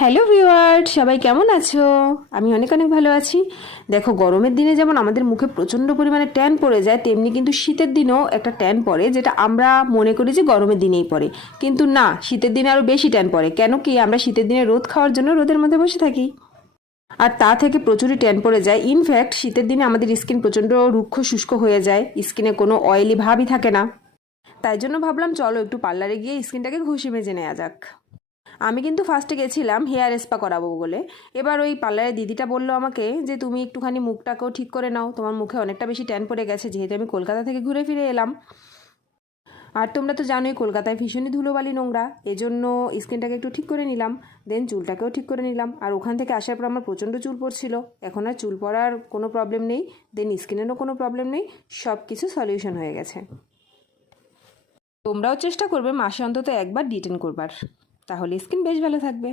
Hello viewer, সবাই কেমন আছো? আমি অনেক অনেক ভালো আছি। দেখো, গরমের দিনে যেমন আমাদের মুখে প্রচণ্ড পরিমাণে ট্যান পড়ে যায়, তেমনি কিন্তু শীতের দিনেও একটা ট্যান পড়ে, যেটা আমরা মনে করি যে গরমের দিনেই পড়ে। কিন্তু না, শীতের দিনে আরও বেশি ট্যান পড়ে। কেন কি, আমরা শীতের দিনে রোদ খাওয়ার জন্য রোদের মধ্যে বসে থাকি, আর তা থেকে প্রচুরই ট্যান পড়ে যায়। ইনফ্যাক্ট শীতের দিনে আমাদের স্কিন প্রচণ্ড রুক্ষ শুষ্ক হয়ে যায়, স্কিনে কোনো অয়েলি ভাবই থাকে না। তাই জন্য ভাবলাম চলো একটু পার্লারে গিয়ে স্কিনটাকে ঘষে মেজে নেওয়া যাক। আমি কিন্তু ফার্স্টে গেছিলাম হেয়ার স্পা করাবো বলে। এবার ওই পার্লারের দিদিটা বললো আমাকে যে তুমি একটুখানি মুখটাকেও ঠিক করে নাও, তোমার মুখে অনেকটা বেশি ট্যান পড়ে গেছে, যেহেতু আমি কলকাতা থেকে ঘুরে ফিরে এলাম। আর তোমরা তো জানোই কলকাতায় ভীষণই ধুলোবালি নোংরা, এজন্য স্কিনটাকে একটু ঠিক করে নিলাম। দেন চুলটাকেও ঠিক করে নিলাম। আর ওখান থেকে আসার পর আমার প্রচণ্ড চুল পড়ছিল, এখন আর চুল পড়ার কোনো প্রবলেম নেই, দেন স্কিনেরও কোনো প্রবলেম নেই, সব কিছু সলিউশন হয়ে গেছে। তোমরাও চেষ্টা করবে মাসে অন্তত একবার ডিটেন করবার, তাহলে স্কিন বেশ ভালো থাকবে।